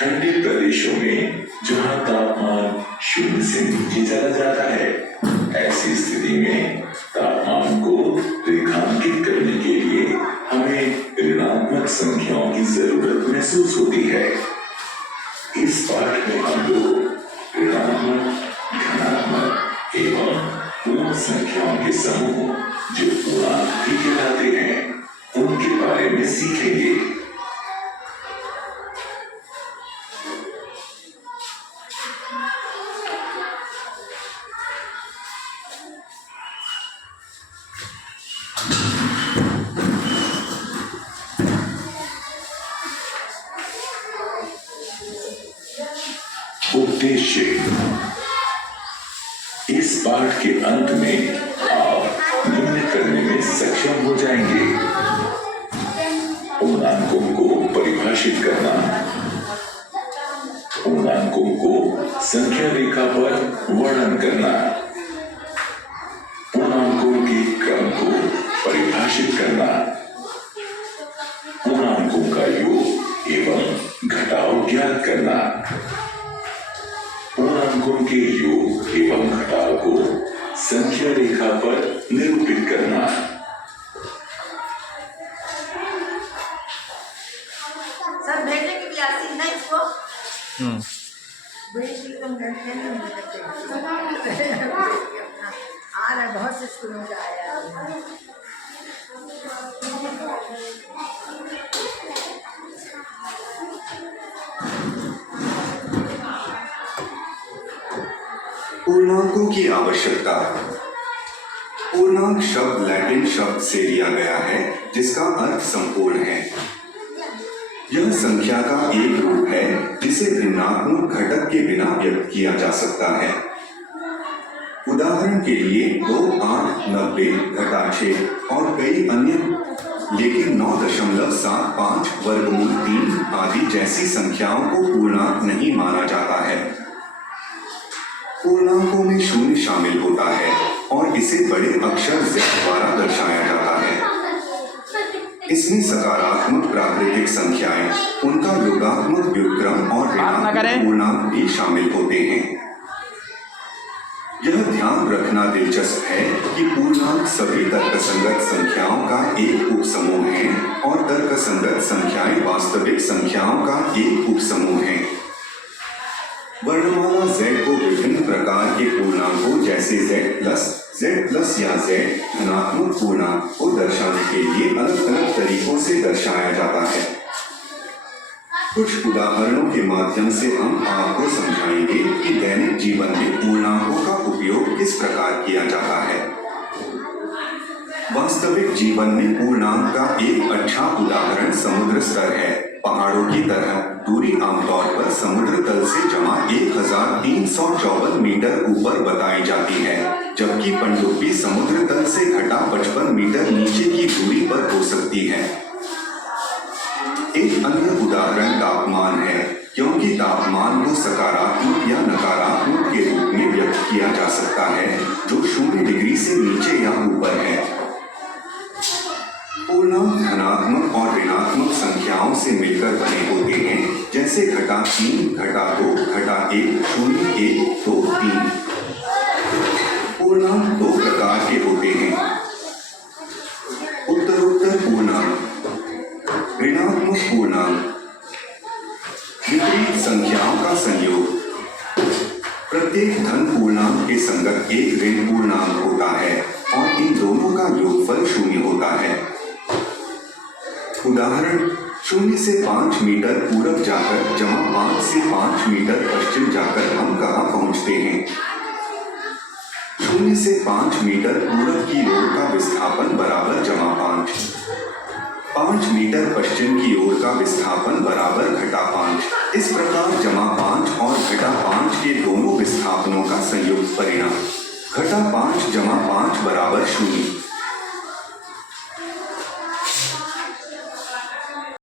ठंडे प्रदेशों में जहां तापमान शून्य से नीचे चला जाता है, ऐसी स्थिति में तापमान को रेखांकित करने के लिए हमें ऋणात्मक संख्याओं की जरूरत महसूस होती है। इस पाठ में हम लोग ऋणात्मक, धनात्मक एवं पूर्ण संख्याओं के समूह जो पूर्णांक भी कहलाते हैं, उनके बारे में सीखेंगे। उद्देश्य। इस पाठ के अंत में आप निम्न करने में सक्षम हो जाएंगे: पूर्णांकों को परिभाषित करना, पूर्णांकों को संख्या रेखा पर वर्णन करना, पूर्णांकों के क्रम को परिभाषित करना, पूर्णांकों का योग एवं घटाव ज्ञात करना, पूर्णांकों के योग एवं घटाव को संख्या रेखा पर निरूपित करना। सर भेजने की भी आती है इसको। आ रहा है, बहुत से स्कूलों का आया है। पूर्णांकों की आवश्यकता। पूर्णांक शब्द लैटिन शब्द से लिया गया है जिसका अर्थ संपूर्ण है। यह संख्या का एक रूप है जिसे भिन्नात्मक घटक के बिना व्यक्त किया जा सकता है। उदाहरण के लिए 2, 8, 90, घटा 6 और कई अन्य, लेकिन 9.75 वर्गमूल 3 आदि जैसी संख्याओं को पूर्णांक नहीं माना जाता है। पूर्णांकों में शून्य शामिल होता है और इसे बड़े अक्षर Z द्वारा दर्शाया जाता है। इसमें सकारात्मक प्राकृतिक संख्याएं, उनका योगात्मक व्युत्क्रम और ऋणात्मक पूर्णांक भी शामिल होते हैं। यह ध्यान रखना दिलचस्प है कि पूर्णांक सभी तर्कसंगत संख्याओं का एक उपसमूह है और तर्कसंगत संख्याएं वास्तविक संख्याओं का एक उपसमूह है। वर्णमाला Z को विभिन्न प्रकार के पूर्णांकों जैसे Z+ या Z धनात्मक पूर्णांक को दर्शाने के लिए अलग अलग तरीकों से दर्शाया जाता है। कुछ उदाहरणों के माध्यम से हम आपको समझाएंगे कि दैनिक जीवन में पूर्णांकों का उपयोग किस प्रकार किया जाता है। वास्तविक जीवन में पूर्णांक का एक अच्छा उदाहरण समुद्र स्तर है। पहाड़ों की तरह दूरी आमतौर पर समुद्र तल से जमा 1354 मीटर ऊपर बताई जाती है, जबकि पनडुब्बी समुद्र तल से घटा 55 मीटर नीचे की दूरी पर हो सकती है। एक अन्य उदाहरण तापमान है, क्योंकि तापमान को सकारात्मक या नकारात्मक के रूप में व्यक्त किया जा सकता है, जो 0 डिग्री से नीचे या ऊपर है। पूर्णांक धनात्मक और ऋणात्मक संख्याओं से मिलकर बने होते हैं, जैसे घटा 3, घटा 2, घटा 1, 0, 1, 2, 3। पूर्णांक 2 प्रकार के होते हैं: उत्तरोत्तर पूर्णांक, ऋणात्मक पूर्णांक, विपरीत संख्याओं का संयोग। प्रत्येक धन पूर्णांक के संगत एक ऋण पूर्णांक होता है और इन दोनों का योगफल 0 होता है। उदाहरण: 0 से 5 मीटर पूरब जाकर जमा 5 से 5 मीटर पश्चिम जाकर हम कहाँ पहुँचते हैं? 0 से 5 मीटर पूरब की ओर का विस्थापन बराबर जमा 5, 5 मीटर पश्चिम की ओर का विस्थापन बराबर घटा 5। इस प्रकार जमा 5 और घटा 5 के दोनों विस्थापनों का संयुक्त परिणाम घटा 5 जमा 5 बराबर 0।